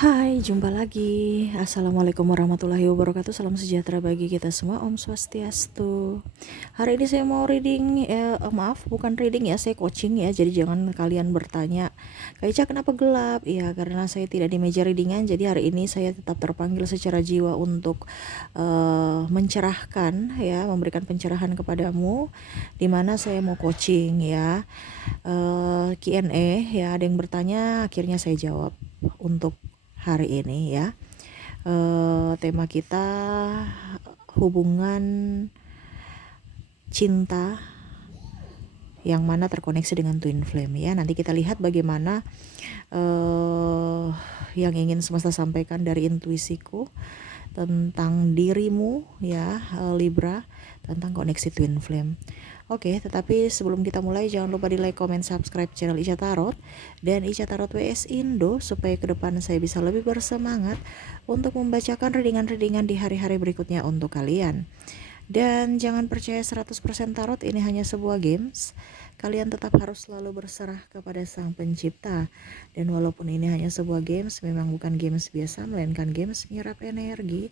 Hai, jumpa lagi. Assalamualaikum warahmatullahi wabarakatuh. Salam sejahtera bagi kita semua. Om Swastiastu. Hari ini saya mau reading, maaf, bukan reading ya, saya coaching ya. Jadi jangan kalian bertanya, Kak Ica kenapa gelap? Ya, karena saya tidak di meja readingan. Jadi hari ini saya tetap terpanggil secara jiwa untuk mencerahkan, ya, memberikan pencerahan kepadamu. Dimana saya mau coaching ya, Q&A ya. Ada yang bertanya, akhirnya saya jawab untuk hari ini ya. Tema kita hubungan cinta yang mana terkoneksi dengan twin flame ya. Nanti kita lihat bagaimana yang ingin semesta sampaikan dari intuisiku tentang dirimu ya, Libra, tentang koneksi twin flame. Oke, tetapi sebelum kita mulai jangan lupa di like, comment, subscribe channel Ica Tarot dan Ica Tarot WS Indo supaya ke depan saya bisa lebih bersemangat untuk membacakan readingan-readingan di hari-hari berikutnya untuk kalian. Dan jangan percaya 100% tarot ini hanya sebuah games. Kalian tetap harus selalu berserah kepada Sang Pencipta. Dan walaupun ini hanya sebuah games, memang bukan games biasa, melainkan games menyerap energi.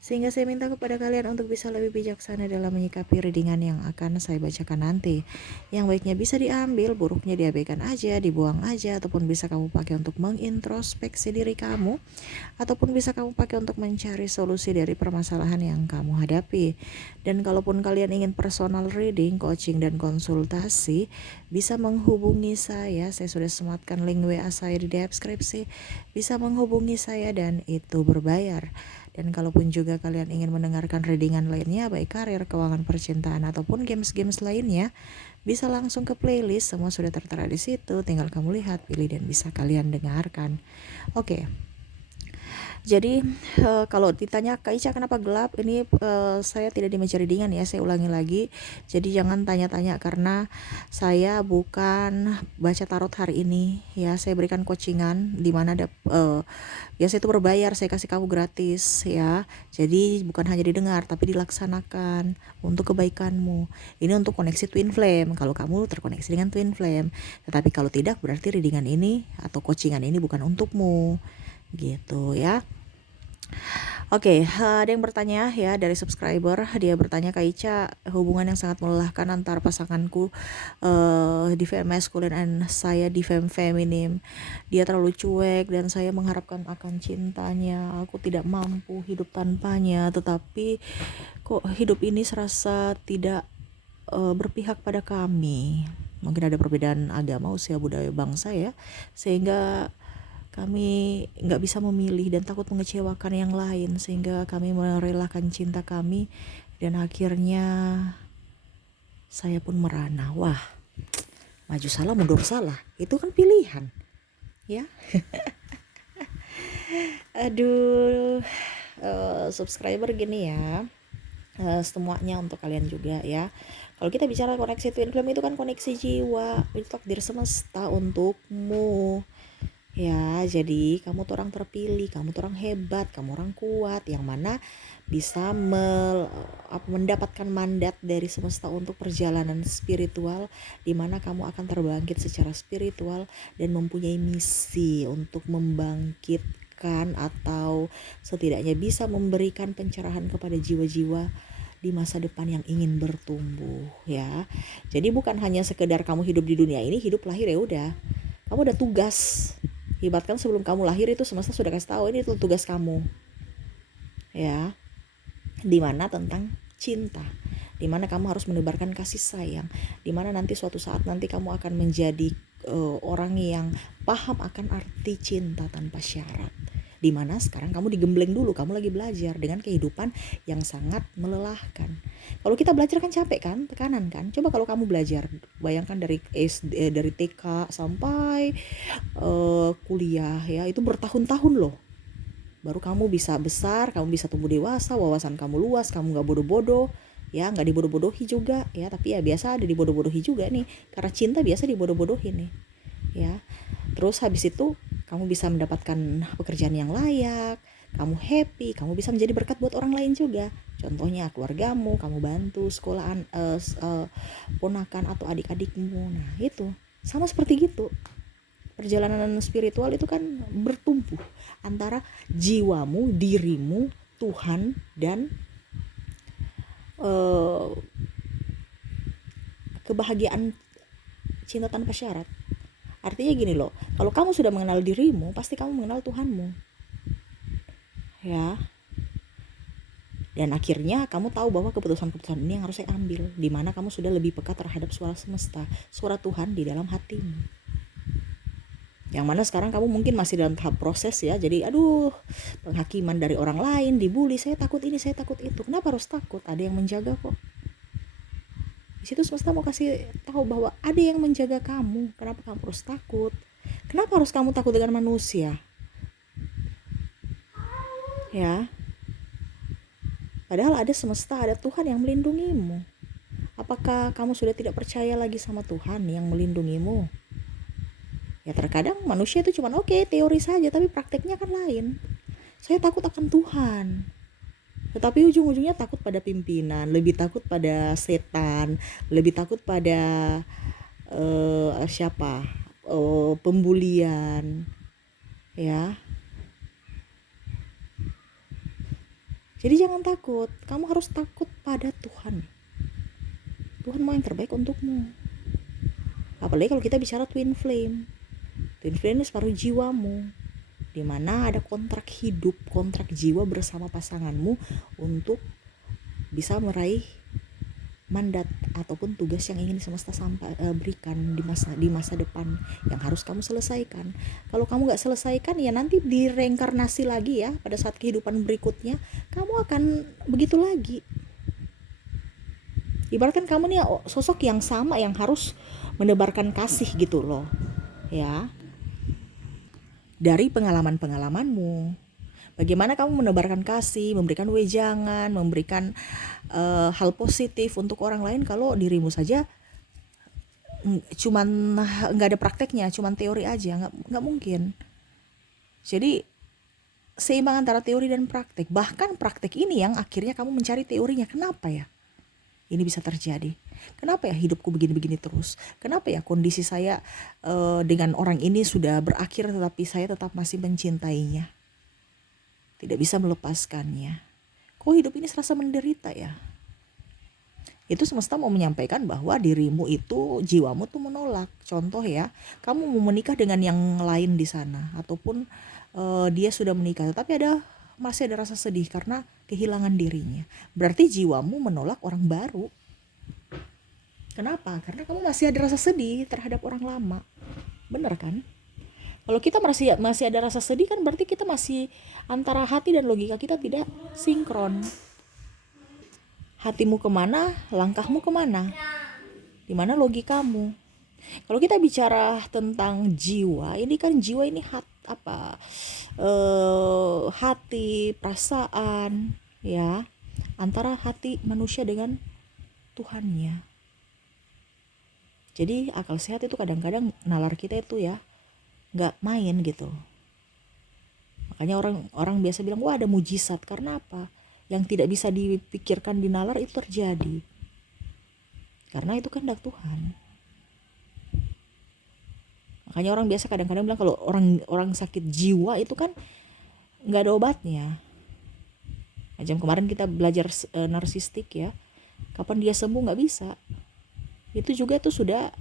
Sehingga saya minta kepada kalian untuk bisa lebih bijaksana dalam menyikapi readingan yang akan saya bacakan nanti. Yang baiknya bisa diambil, buruknya diabaikan aja, dibuang aja, ataupun bisa kamu pakai untuk mengintrospeksi diri kamu, ataupun bisa kamu pakai untuk mencari solusi dari permasalahan yang kamu hadapi. Dan kalaupun kalian ingin personal reading, coaching, dan konsultasi, bisa menghubungi saya sudah sematkan link WA saya di deskripsi. Bisa menghubungi saya dan itu berbayar. Dan kalaupun juga kalian ingin mendengarkan readingan lainnya, baik karir, keuangan, percintaan, ataupun games-games lainnya, bisa langsung ke playlist, semua sudah tertera di situ. Tinggal kamu lihat, pilih, dan bisa kalian dengarkan. Oke. Jadi kalau ditanya Kak Ica kenapa gelap, ini saya tidak di meja readingan ya, saya ulangi lagi. Jadi jangan tanya-tanya karena saya bukan baca tarot hari ini ya, saya berikan coachingan di mana ada biasa itu berbayar, saya kasih kamu gratis ya. Jadi bukan hanya didengar tapi dilaksanakan untuk kebaikanmu. Ini untuk koneksi twin flame kalau kamu terkoneksi dengan twin flame. Tetapi kalau tidak berarti readingan ini atau coachingan ini bukan untukmu. Gitu ya. Oke, ada yang bertanya ya dari subscriber. Dia bertanya, Kak Ica, hubungan yang sangat melelahkan antar pasanganku di fem masculine dan saya di fem feminim. Dia terlalu cuek dan saya mengharapkan akan cintanya. Aku tidak mampu hidup tanpanya, tetapi kok hidup ini serasa tidak berpihak pada kami. Mungkin ada perbedaan agama, usia, budaya, bangsa ya, sehingga kami nggak bisa memilih dan takut mengecewakan yang lain, sehingga kami merelakan cinta kami dan akhirnya saya pun merana. Wah, maju salah mundur salah, itu kan pilihan ya. Aduh, subscriber gini ya, semuanya untuk kalian juga ya. Kalau kita bicara koneksi twin flame itu kan koneksi jiwa, itu takdir semesta untukmu. Ya, jadi kamu tuh orang terpilih, kamu tuh orang hebat, kamu orang kuat, yang mana bisa mendapatkan mandat dari semesta untuk perjalanan spiritual, di mana kamu akan terbangkit secara spiritual dan mempunyai misi untuk membangkitkan atau setidaknya bisa memberikan pencerahan kepada jiwa-jiwa di masa depan yang ingin bertumbuh ya. Jadi bukan hanya sekedar kamu hidup di dunia ini, hidup lahir ya udah. Kamu ada tugas. Ibaratkan sebelum kamu lahir itu semesta sudah kasih tahu ini tuh tugas kamu. Ya. Dimana tentang cinta. Dimana kamu harus menebarkan kasih sayang. Dimana nanti suatu saat nanti kamu akan menjadi orang yang paham akan arti cinta tanpa syarat. Dimana sekarang kamu digembleng dulu, kamu lagi belajar dengan kehidupan yang sangat melelahkan. Kalau kita belajar kan capek kan, tekanan kan. Coba kalau kamu belajar, bayangkan dari dari TK sampai kuliah ya, itu bertahun-tahun loh. Baru kamu bisa besar, kamu bisa tumbuh dewasa, wawasan kamu luas, kamu nggak bodoh-bodoh ya, nggak dibodoh-bodohi juga ya, tapi ya biasa ada dibodoh-bodohi juga nih, karena cinta biasa dibodoh-bodohin nih ya. Terus habis itu kamu bisa mendapatkan pekerjaan yang layak, kamu happy, kamu bisa menjadi berkat buat orang lain juga. Contohnya keluargamu, kamu bantu sekolahan ponakan atau adik-adikmu. Nah itu sama seperti gitu. Perjalanan spiritual itu kan bertumbuh antara jiwamu, dirimu, Tuhan, dan kebahagiaan cinta tanpa syarat. Artinya gini loh, kalau kamu sudah mengenal dirimu, pasti kamu mengenal Tuhanmu. Ya. Dan akhirnya kamu tahu bahwa keputusan-keputusan ini yang harus saya ambil, di mana kamu sudah lebih peka terhadap suara semesta, suara Tuhan di dalam hatimu. Yang mana sekarang kamu mungkin masih dalam tahap proses ya. Jadi penghakiman dari orang lain, dibully, saya takut ini, saya takut itu. Kenapa harus takut? Ada yang menjaga kok. Di situ semesta mau kasih tahu bahwa ada yang menjaga kamu. Kenapa kamu harus takut? Kenapa harus kamu takut dengan manusia? Ya. Padahal ada semesta, ada Tuhan yang melindungimu. Apakah kamu sudah tidak percaya lagi sama Tuhan yang melindungimu? Ya terkadang manusia itu cuma teori saja, tapi prakteknya kan lain. Saya takut akan Tuhan, tetapi ujung-ujungnya takut pada pimpinan, lebih takut pada setan, lebih takut pada pembulian, ya. Jadi jangan takut, kamu harus takut pada Tuhan. Tuhan mau yang terbaik untukmu. Apalagi kalau kita bicara twin flame. Twin flame ini separuh jiwamu, di mana ada kontrak hidup, kontrak jiwa bersama pasanganmu untuk bisa meraih mandat ataupun tugas yang ingin semesta berikan di masa depan yang harus kamu selesaikan. Kalau kamu nggak selesaikan, ya nanti direinkarnasi lagi ya, pada saat kehidupan berikutnya kamu akan begitu lagi. Ibaratkan kamu nih sosok yang sama yang harus menebarkan kasih gitu loh, ya. Dari pengalaman-pengalamanmu, bagaimana kamu menebarkan kasih, memberikan wejangan, memberikan hal positif untuk orang lain, kalau dirimu saja cuman nggak ada prakteknya, cuman teori aja, nggak mungkin. Jadi seimbang antara teori dan praktek. Bahkan praktek ini yang akhirnya kamu mencari teorinya. Kenapa ya ini bisa terjadi? Kenapa ya hidupku begini-begini terus? Kenapa ya kondisi saya dengan orang ini sudah berakhir, tetapi saya tetap masih mencintainya, tidak bisa melepaskannya? Kok hidup ini serasa menderita ya? Itu semesta mau menyampaikan bahwa dirimu itu, jiwamu tuh menolak. Contoh ya, kamu mau menikah dengan yang lain di sana, ataupun dia sudah menikah, tetapi masih ada rasa sedih karena kehilangan dirinya. Berarti jiwamu menolak orang baru. Kenapa? Karena kamu masih ada rasa sedih terhadap orang lama. Benar kan? Kalau kita masih ada rasa sedih, kan berarti kita masih antara hati dan logika kita tidak sinkron. Hatimu kemana, langkahmu kemana? Di mana logikamu? Kalau kita bicara tentang jiwa, ini kan jiwa ini hati, perasaan, ya, antara hati manusia dengan Tuhannya. Jadi akal sehat itu kadang-kadang nalar kita itu ya nggak main gitu. Makanya orang biasa bilang, wah ada mujizat. Karena apa? Yang tidak bisa dipikirkan di nalar itu terjadi. Karena itu kehendak Tuhan. Makanya orang biasa kadang-kadang bilang kalau orang sakit jiwa itu kan nggak ada obatnya. Macam kemarin kita belajar narsistik ya, kapan dia sembuh nggak bisa. Itu juga itu sudah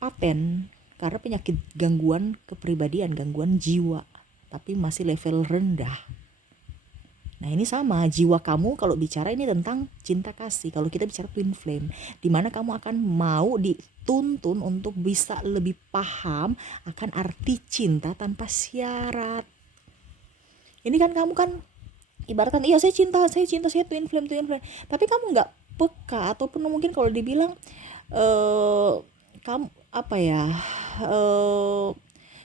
paten, karena penyakit gangguan kepribadian, gangguan jiwa, tapi masih level rendah. Nah ini sama, jiwa kamu kalau bicara ini tentang cinta kasih. Kalau kita bicara twin flame, dimana kamu akan mau dituntun untuk bisa lebih paham akan arti cinta tanpa syarat. Ini kan kamu kan ibaratkan, iya saya cinta, saya twin flame. Tapi kamu nggak peka, ataupun mungkin kalau dibilang kamu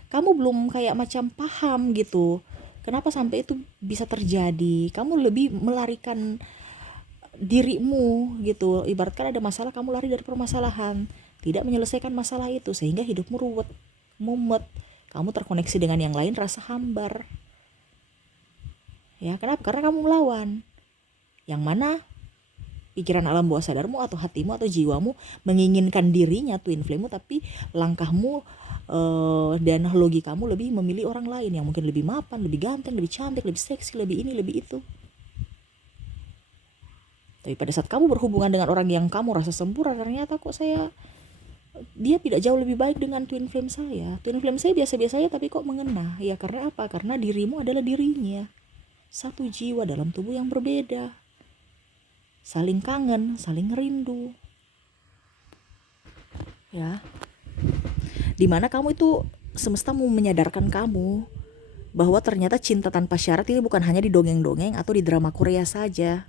kamu belum kayak macam paham gitu. Kenapa sampai itu bisa terjadi? Kamu lebih melarikan dirimu gitu. Ibaratkan ada masalah, kamu lari dari permasalahan, tidak menyelesaikan masalah itu, sehingga hidupmu ruwet, mumet. Kamu terkoneksi dengan yang lain, rasa hambar. Ya, kenapa? Karena kamu melawan. Yang mana pikiran alam bawah sadarmu atau hatimu atau jiwamu menginginkan dirinya twin flame-mu, tapi langkahmu dan logikamu lebih memilih orang lain yang mungkin lebih mapan, lebih ganteng, lebih cantik, lebih seksi, lebih ini, lebih itu. Tapi pada saat kamu berhubungan dengan orang yang kamu rasa sempurna, ternyata kok dia tidak jauh lebih baik dengan twin flame saya. Twin flame saya biasa-biasa saja tapi kok mengena. Ya karena apa? Karena dirimu adalah dirinya. Satu jiwa dalam tubuh yang berbeda. Saling kangen, saling rindu. Ya. Dimana kamu itu semesta mau menyadarkan kamu bahwa ternyata cinta tanpa syarat ini bukan hanya di dongeng-dongeng atau di drama Korea saja,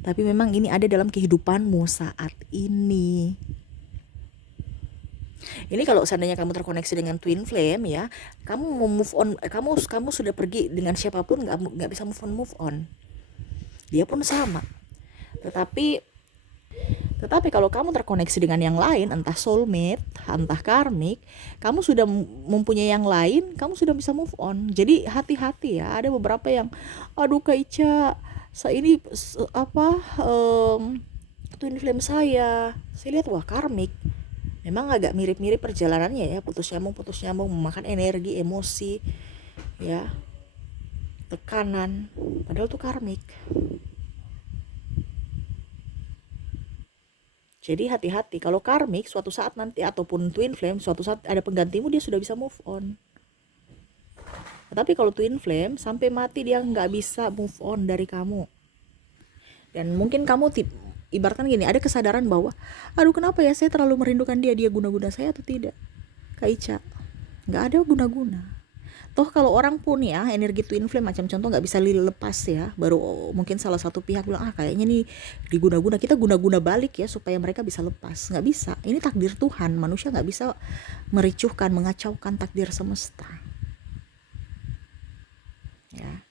tapi memang ini ada dalam kehidupanmu saat ini. Ini kalau seandainya kamu terkoneksi dengan twin flame ya, kamu mau move on, kamu sudah pergi dengan siapapun nggak bisa move on. Dia pun sama. Tetapi kalau kamu terkoneksi dengan yang lain, entah soulmate, entah karmik, kamu sudah mempunyai yang lain, kamu sudah bisa move on. Jadi hati-hati ya. Ada beberapa yang, aduh Kak Ica, saya ini twin flame saya lihat wah karmik. Memang agak mirip-mirip perjalanannya ya, putus nyambung, memakan energi, emosi, ya, tekanan. Padahal itu karmik. Jadi hati-hati, kalau karmik suatu saat nanti ataupun twin flame suatu saat ada penggantimu, dia sudah bisa move on. Tetapi kalau twin flame sampai mati dia nggak bisa move on dari kamu. Dan mungkin kamu ibaratkan gini, ada kesadaran bahwa aduh kenapa ya saya terlalu merindukan dia guna-guna saya atau tidak? Kak Ica, nggak ada guna-guna. Toh kalau orang pun ya energi twin flame macam contoh nggak bisa lepas ya, baru mungkin salah satu pihak bilang kayaknya nih diguna-guna, kita guna-guna balik ya supaya mereka bisa lepas. Nggak bisa, ini takdir Tuhan, manusia nggak bisa mericuhkan, mengacaukan takdir semesta ya.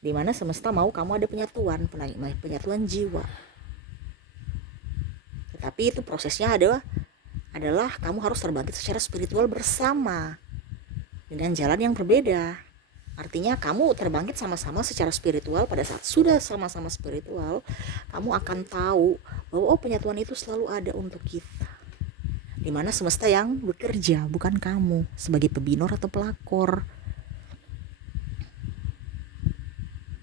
Dimana semesta mau kamu ada penyatuan jiwa, tetapi itu prosesnya adalah kamu harus terbangkit secara spiritual bersama dengan jalan yang berbeda. Artinya kamu terbangkit sama-sama secara spiritual. Pada saat sudah sama-sama spiritual, kamu akan tahu bahwa penyatuan itu selalu ada untuk kita. Dimana semesta yang bekerja, bukan kamu sebagai pebinor atau pelakor.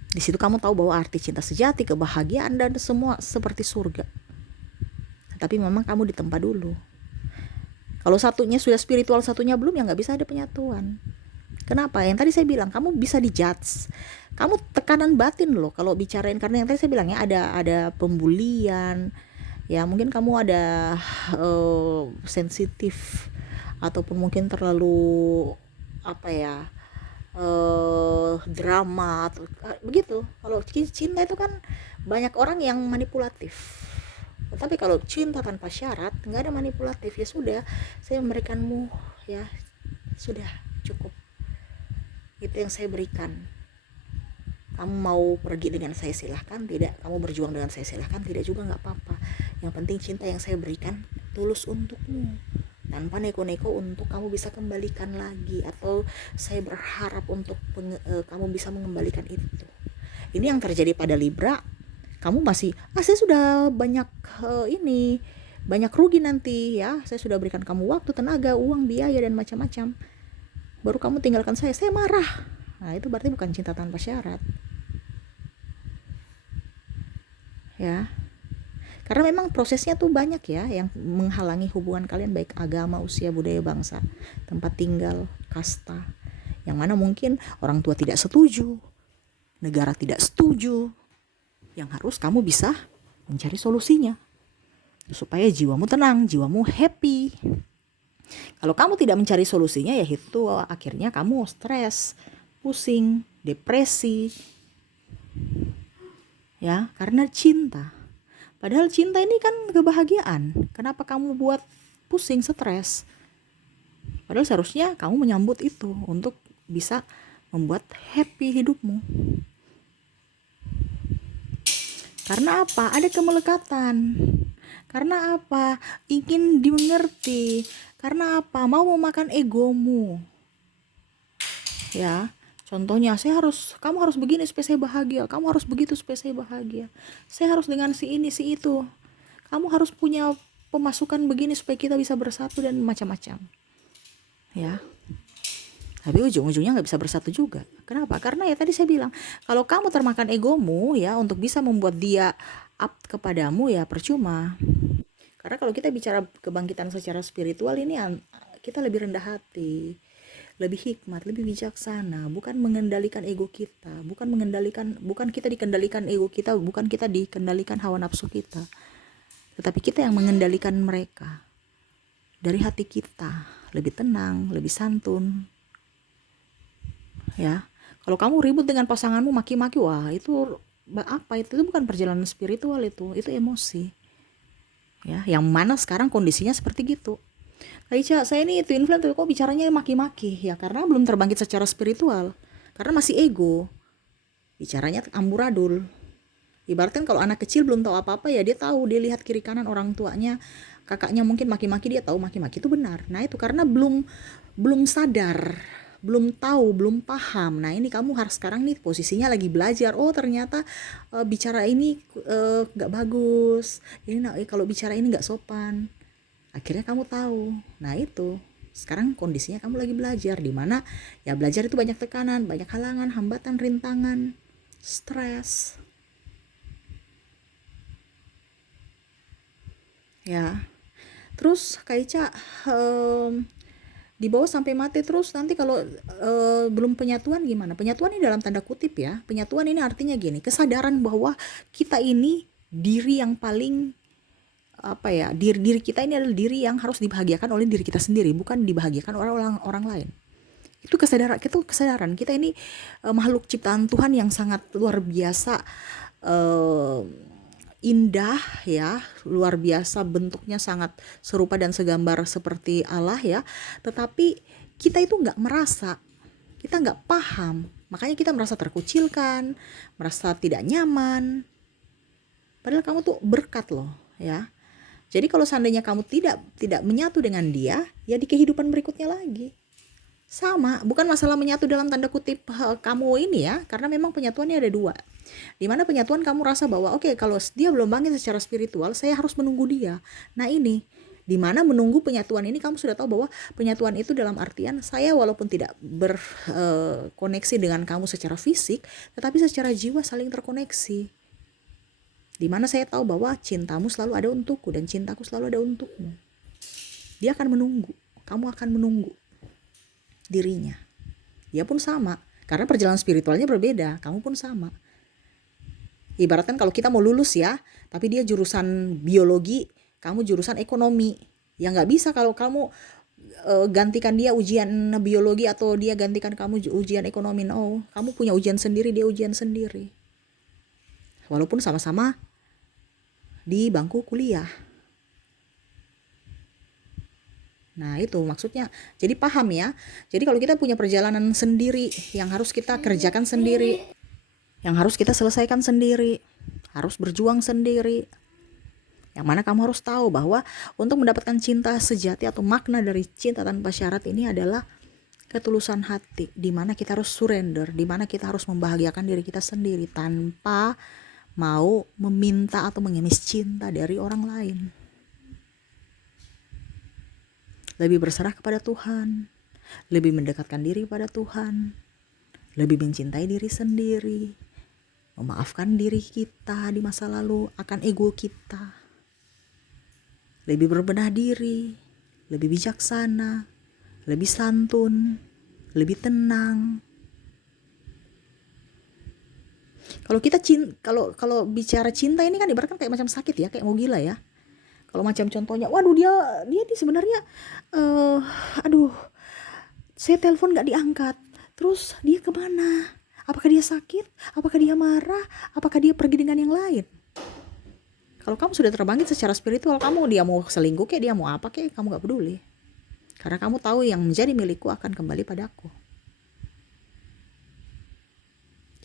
Di situ kamu tahu bahwa arti cinta sejati, kebahagiaan dan semua seperti surga. Tapi memang kamu ditempa dulu. Kalau satunya sudah spiritual, satunya belum, ya nggak bisa ada penyatuan. Kenapa? Yang tadi saya bilang, kamu bisa dijudge. Kamu tekanan batin loh kalau bicarain, karena yang tadi saya bilang ya ada pembulian. Ya mungkin kamu ada sensitif ataupun mungkin terlalu drama atau begitu. Kalau cinta itu kan banyak orang yang manipulatif. Tetapi kalau cinta tanpa syarat, nggak ada manipulatif. Ya sudah, saya memberikanmu, ya sudah cukup. Itu yang saya berikan. Kamu mau pergi dengan saya silahkan, tidak. Kamu berjuang dengan saya silahkan, tidak juga nggak apa-apa. Yang penting cinta yang saya berikan tulus untukmu, tanpa neko-neko untuk kamu bisa kembalikan lagi, atau saya berharap untuk kamu bisa mengembalikan itu. Ini yang terjadi pada Libra. Kamu masih saya sudah banyak banyak rugi nanti ya, saya sudah berikan kamu waktu, tenaga, uang, biaya dan macam-macam, baru kamu tinggalkan saya marah. Nah itu berarti bukan cinta tanpa syarat ya, karena memang prosesnya tuh banyak ya yang menghalangi hubungan kalian, baik agama, usia, budaya, bangsa, tempat tinggal, kasta, yang mana mungkin orang tua tidak setuju, negara tidak setuju, yang harus kamu bisa mencari solusinya supaya jiwamu tenang, jiwamu happy. Kalau kamu tidak mencari solusinya, ya itu akhirnya kamu stres, pusing, depresi ya, karena cinta. Padahal cinta ini kan kebahagiaan. Kenapa kamu buat pusing, stres? Padahal seharusnya kamu menyambut itu untuk bisa membuat happy hidupmu. Karena apa? Ada kemelekatan. Karena apa? Ingin dimengerti. Karena apa? Mau memakan egomu. Ya, Contohnya, kamu harus begini supaya saya bahagia, kamu harus begitu supaya saya bahagia. Saya harus dengan si ini, si itu. Kamu harus punya pemasukan begini supaya kita bisa bersatu dan macam-macam. Ya. Tapi ujung-ujungnya nggak bisa bersatu juga. Kenapa? Karena ya tadi saya bilang, kalau kamu termakan egomu ya untuk bisa membuat dia up kepadamu ya percuma. Karena kalau kita bicara kebangkitan secara spiritual ini kita lebih rendah hati, lebih hikmat, lebih bijaksana, bukan mengendalikan ego kita, bukan kita dikendalikan ego kita, bukan kita dikendalikan hawa nafsu kita. Tetapi kita yang mengendalikan mereka. Dari hati kita, lebih tenang, lebih santun. Ya. Kalau kamu ribut dengan pasanganmu maki-maki, wah itu apa itu bukan perjalanan spiritual, itu emosi. Ya, yang mana sekarang kondisinya seperti gitu. Aicha, saya ini twin flame kok bicaranya maki-maki, ya karena belum terbangkit secara spiritual, karena masih ego, bicaranya amburadul. Ibaratkan kalau anak kecil belum tahu apa-apa ya dia tahu, dia lihat kiri kanan orang tuanya, kakaknya mungkin maki-maki, dia tahu maki-maki itu benar. Nah itu karena belum sadar, belum tahu, belum paham. Nah ini kamu harus sekarang nih posisinya lagi belajar. Oh ternyata bicara ini nggak bagus. Ini kalau bicara ini nggak sopan. Akhirnya kamu tahu. Nah itu sekarang kondisinya kamu lagi belajar, di mana ya belajar itu banyak tekanan, banyak halangan, hambatan, rintangan, stres. Ya. Terus Kak Ica dibawa sampai mati terus, nanti kalau belum penyatuan gimana? Penyatuan ini dalam tanda kutip ya. Penyatuan ini artinya gini, kesadaran bahwa kita ini diri yang paling apa ya, diri kita ini adalah diri yang harus dibahagiakan oleh diri kita sendiri, bukan dibahagiakan oleh orang lain. Itu kesadaran kita ini makhluk ciptaan Tuhan yang sangat luar biasa, indah ya, luar biasa, bentuknya sangat serupa dan segambar seperti Allah ya. Tetapi kita itu nggak merasa, kita nggak paham, makanya kita merasa terkucilkan, merasa tidak nyaman. Padahal kamu tuh berkat loh ya. Jadi kalau seandainya kamu tidak menyatu dengan dia, ya di kehidupan berikutnya lagi sama, bukan masalah menyatu dalam tanda kutip kamu ini ya, karena memang penyatuannya ada dua. Dimana penyatuan kamu rasa bahwa oke, kalau dia belum bangkit secara spiritual, saya harus menunggu dia. Nah ini, dimana menunggu penyatuan ini kamu sudah tahu bahwa penyatuan itu dalam artian saya walaupun tidak berkoneksi dengan kamu secara fisik, tetapi secara jiwa saling terkoneksi. Dimana saya tahu bahwa cintamu selalu ada untukku dan cintaku selalu ada untukmu. Dia akan menunggu, kamu akan menunggu dirinya. Dia pun sama, karena perjalanan spiritualnya berbeda, kamu pun sama. Ibaratkan kalau kita mau lulus ya, tapi dia jurusan biologi, kamu jurusan ekonomi, ya nggak bisa kalau kamu gantikan dia ujian biologi atau dia gantikan kamu ujian ekonomi. No, kamu punya ujian sendiri, dia ujian sendiri. Walaupun sama-sama di bangku kuliah. Nah itu maksudnya, jadi paham ya. Jadi kalau kita punya perjalanan sendiri yang harus kita kerjakan sendiri, yang harus kita selesaikan sendiri, harus berjuang sendiri, yang mana kamu harus tahu bahwa untuk mendapatkan cinta sejati atau makna dari cinta tanpa syarat ini adalah ketulusan hati, di mana kita harus surrender, di mana kita harus membahagiakan diri kita sendiri tanpa mau meminta atau mengemis cinta dari orang lain. Lebih berserah kepada Tuhan, lebih mendekatkan diri pada Tuhan, lebih mencintai diri sendiri, memaafkan diri kita di masa lalu akan ego kita, lebih berbenah diri, lebih bijaksana, lebih santun, lebih tenang. Kalau kita kalau bicara cinta ini kan ibaratkan kayak macam sakit ya, kayak mau gila ya. Kalau macam contohnya, waduh dia sebenarnya aduh, saya telepon nggak diangkat, terus dia kemana? Apakah dia sakit? Apakah dia marah? Apakah dia pergi dengan yang lain? Kalau kamu sudah terbangkit secara spiritual, dia mau selingkuh kayak, dia mau apa kayak, kamu nggak peduli, karena kamu tahu yang menjadi milikku akan kembali padaku.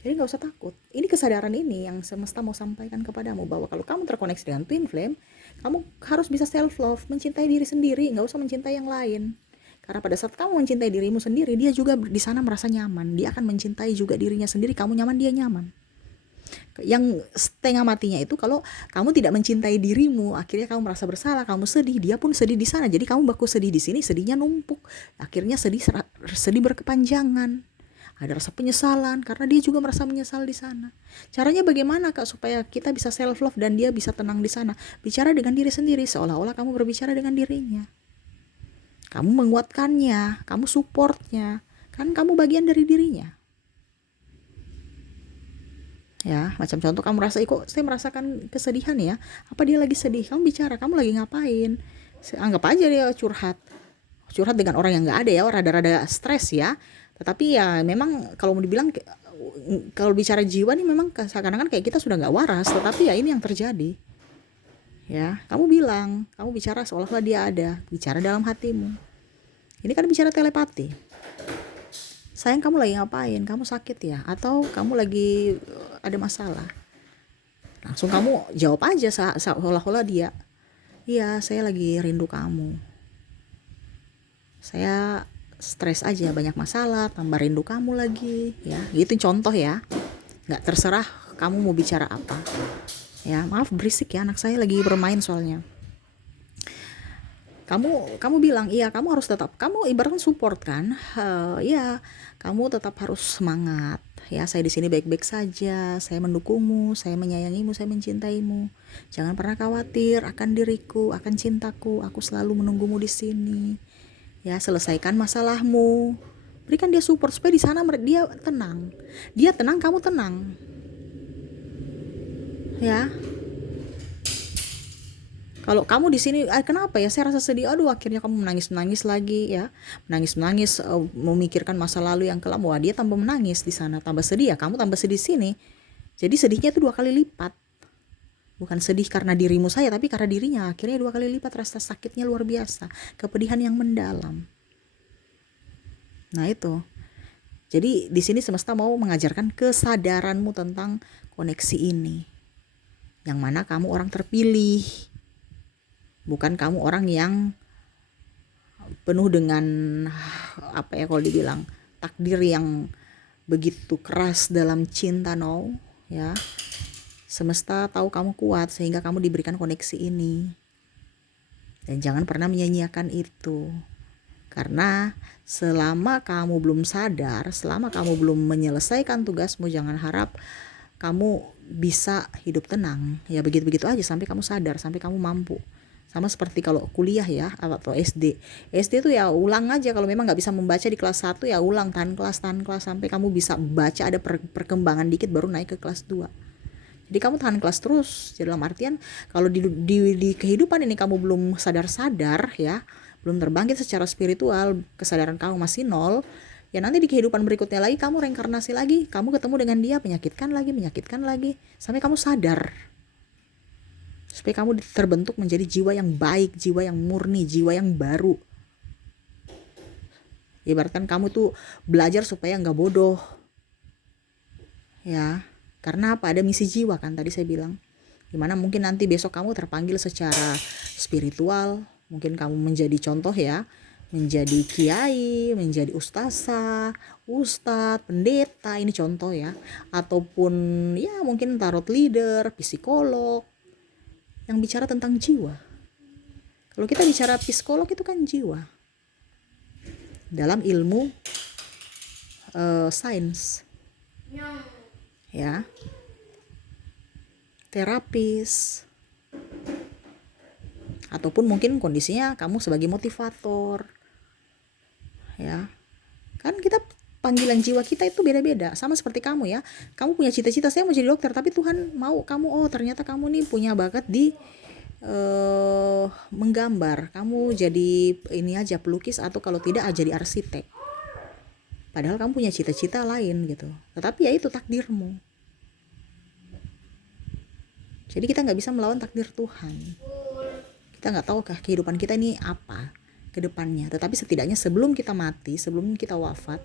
Jadi gak usah takut. Ini kesadaran ini yang semesta mau sampaikan kepadamu, bahwa kalau kamu terkoneksi dengan twin flame, kamu harus bisa self love, mencintai diri sendiri, gak usah mencintai yang lain. Karena pada saat kamu mencintai dirimu sendiri, dia juga di sana merasa nyaman. Dia akan mencintai juga dirinya sendiri, kamu nyaman, dia nyaman. Yang setengah matinya itu kalau kamu tidak mencintai dirimu, akhirnya kamu merasa bersalah, kamu sedih, dia pun sedih di sana. Jadi kamu baku sedih di sini, sedihnya numpuk. Akhirnya sedih berkepanjangan. Ada rasa penyesalan karena dia juga merasa menyesal di sana. Caranya bagaimana Kak supaya kita bisa self love dan dia bisa tenang di sana? Bicara dengan diri sendiri, seolah-olah kamu berbicara dengan dirinya. Kamu menguatkannya, kamu supportnya, kan kamu bagian dari dirinya. Ya, macam contoh kamu rasa, kok saya merasakan kesedihan ya, apa dia lagi sedih, kamu bicara, kamu lagi ngapain, anggap aja dia curhat dengan orang yang nggak ada ya, rada-rada stres ya, tetapi ya memang kalau mau dibilang, kalau bicara jiwa nih memang kadang-kadang kayak kita sudah nggak waras, tetapi ya ini yang terjadi ya. Kamu bilang, kamu bicara seolah-olah dia ada, bicara dalam hatimu, ini kan bicara telepati. Sayang, kamu lagi ngapain? Kamu sakit ya? Atau kamu lagi ada masalah? Langsung kamu jawab aja seolah-olah dia, iya saya lagi rindu kamu, saya stres aja, banyak masalah, tambah rindu kamu lagi ya, gitu contoh ya. Nggak, terserah kamu mau bicara apa ya. Maaf berisik ya, anak saya lagi bermain soalnya. Kamu bilang, iya kamu harus tetap, kamu ibaratkan support kan, iya kamu tetap harus semangat ya, saya di sini baik-baik saja, saya mendukungmu, saya menyayangimu, saya mencintaimu, jangan pernah khawatir akan diriku, akan cintaku, aku selalu menunggumu di sini ya, selesaikan masalahmu, berikan dia support supaya di sana dia tenang, kamu tenang ya. Kalau kamu di sini, kenapa ya saya rasa sedih, aduh akhirnya kamu menangis lagi ya, menangis, memikirkan masa lalu yang kelam, wah dia tambah menangis di sana, tambah sedih ya, kamu tambah sedih di sini. Jadi sedihnya itu 2 kali lipat. Bukan sedih karena dirimu saya, tapi karena dirinya, akhirnya 2 kali lipat, rasa sakitnya luar biasa, kepedihan yang mendalam. Nah itu. Jadi di sini semesta mau mengajarkan kesadaranmu tentang koneksi ini. Yang mana kamu orang terpilih. Bukan kamu orang yang penuh dengan apa ya kalau dibilang takdir yang begitu keras dalam cinta, no ya. Semesta tahu kamu kuat sehingga kamu diberikan koneksi ini. Dan jangan pernah menyia-nyiakan itu. Karena selama kamu belum sadar, selama kamu belum menyelesaikan tugasmu, jangan harap kamu bisa hidup tenang. Ya begitu-begitu aja sampai kamu sadar, sampai kamu mampu. Sama seperti kalau kuliah ya, atau SD itu ya ulang aja, kalau memang gak bisa membaca di kelas 1 ya ulang, tahan kelas sampai kamu bisa baca, ada perkembangan dikit baru naik ke kelas 2. Jadi kamu tahan kelas terus, jadi dalam artian kalau di kehidupan ini kamu belum sadar ya, belum terbangkit secara spiritual, kesadaran kamu masih 0, ya nanti di kehidupan berikutnya lagi kamu reinkarnasi lagi, kamu ketemu dengan dia, menyakitkan lagi sampai kamu sadar, supaya kamu terbentuk menjadi jiwa yang baik, jiwa yang murni, jiwa yang baru. Ibaratkan kamu tuh belajar supaya nggak bodoh ya, karena apa, ada misi jiwa kan tadi saya bilang, dimana mungkin nanti besok kamu terpanggil secara spiritual, mungkin kamu menjadi contoh ya, menjadi kiai, menjadi ustazah, ustadz, pendeta, ini contoh ya, ataupun ya mungkin tarot leader, psikolog, yang bicara tentang jiwa. Kalau kita bicara psikolog itu kan jiwa dalam ilmu sains ya, terapis, ataupun mungkin kondisinya kamu sebagai motivator ya. Kan kita panggilan jiwa kita itu beda-beda, sama seperti kamu ya, kamu punya cita-cita saya mau jadi dokter, tapi Tuhan mau kamu, oh ternyata kamu nih punya bakat di menggambar, kamu jadi ini aja pelukis, atau kalau tidak jadi arsitek, padahal kamu punya cita-cita lain gitu, tetapi ya itu takdirmu. Jadi kita nggak bisa melawan takdir Tuhan, kita nggak tahu kehidupan kita ini apa ke depannya, tetapi setidaknya sebelum kita mati, sebelum kita wafat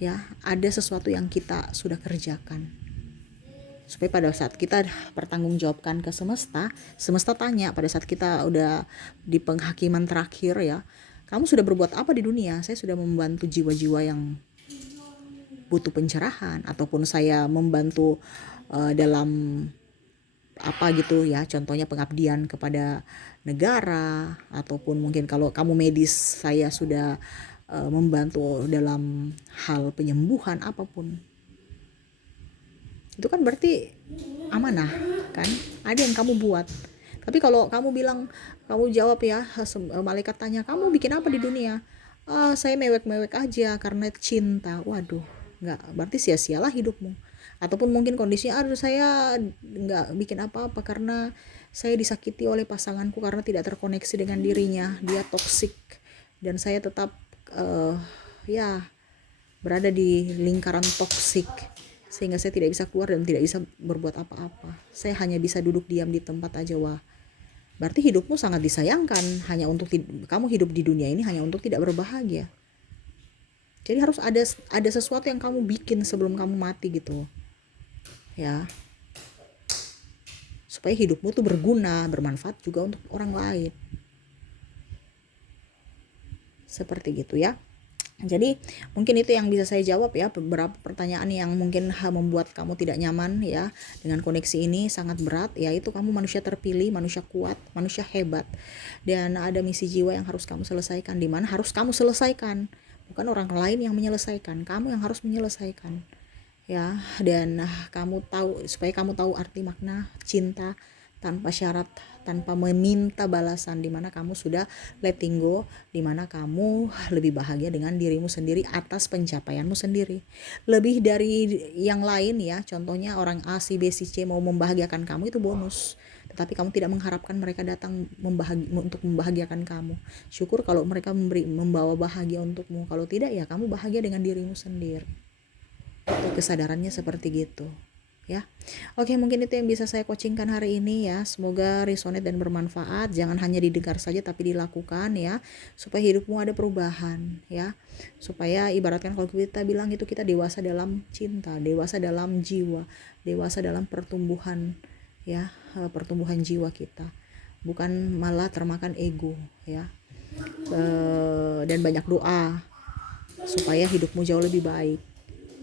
ya, ada sesuatu yang kita sudah kerjakan, supaya pada saat kita pertanggungjawabkan ke semesta tanya pada saat kita udah di penghakiman terakhir ya, Kamu sudah berbuat apa di dunia? Saya sudah membantu jiwa-jiwa yang butuh pencerahan, ataupun saya membantu dalam apa gitu ya, contohnya pengabdian kepada negara, ataupun mungkin kalau kamu medis, saya sudah membantu dalam hal penyembuhan apapun. Itu kan berarti amanah kan, ada yang kamu buat. Tapi kalau kamu bilang, kamu jawab ya, malaikat tanya, kamu bikin apa di dunia? Saya mewek-mewek aja karena cinta. Waduh, nggak, berarti sia-sialah hidupmu. Ataupun mungkin kondisinya, aduh saya nggak bikin apa-apa karena saya disakiti oleh pasanganku karena tidak terkoneksi dengan dirinya, dia toksik, dan saya tetap ya berada di lingkaran toksik sehingga saya tidak bisa keluar dan tidak bisa berbuat apa-apa. Saya hanya bisa duduk diam di tempat aja. Wah, berarti hidupmu sangat disayangkan, hanya untuk kamu hidup di dunia ini hanya untuk tidak berbahagia. Jadi harus ada sesuatu yang kamu bikin sebelum kamu mati gitu ya, supaya hidupmu tuh berguna, bermanfaat juga untuk orang lain, seperti gitu ya. Jadi mungkin itu yang bisa saya jawab ya, beberapa pertanyaan yang mungkin membuat kamu tidak nyaman ya dengan koneksi ini sangat berat, yaitu kamu manusia terpilih, manusia kuat, manusia hebat, dan ada misi jiwa yang harus kamu selesaikan, di mana harus kamu selesaikan, bukan orang lain yang menyelesaikan, kamu yang harus menyelesaikan ya. Dan kamu tahu, supaya kamu tahu arti makna cinta tanpa syarat, tanpa meminta balasan, dimana kamu sudah letting go, dimana kamu lebih bahagia dengan dirimu sendiri atas pencapaianmu sendiri, lebih dari yang lain ya. Contohnya orang A, si B, si C mau membahagiakan kamu, itu bonus, tetapi kamu tidak mengharapkan mereka datang untuk membahagiakan kamu. Syukur kalau mereka membawa bahagia untukmu, kalau tidak ya kamu bahagia dengan dirimu sendiri. Itu kesadarannya seperti gitu ya. Oke, mungkin itu yang bisa saya coachingkan hari ini ya. Semoga resonate dan bermanfaat. Jangan hanya didengar saja tapi dilakukan ya, supaya hidupmu ada perubahan ya. Supaya ibaratkan kalau kita bilang itu kita dewasa dalam cinta, dewasa dalam jiwa, dewasa dalam pertumbuhan ya, pertumbuhan jiwa kita. Bukan malah termakan ego ya. Dan banyak doa supaya hidupmu jauh lebih baik.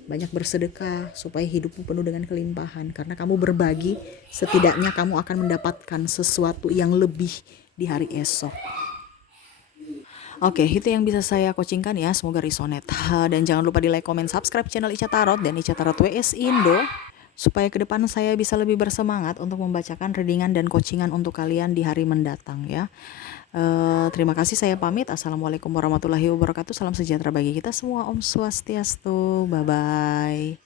Banyak bersedekah supaya hidupmu penuh dengan kelimpahan, karena kamu berbagi, setidaknya kamu akan mendapatkan sesuatu yang lebih di hari esok. Oke, itu yang bisa saya coachingkan ya, semoga resonate. Dan jangan lupa di like, comment, subscribe channel Ica Tarot dan Ica Tarot WS Indo, supaya ke depan saya bisa lebih bersemangat untuk membacakan readingan dan coachingan untuk kalian di hari mendatang ya. Terima kasih, saya pamit. Assalamualaikum warahmatullahi wabarakatuh. Salam sejahtera bagi kita semua. Om Swastiastu. Bye bye.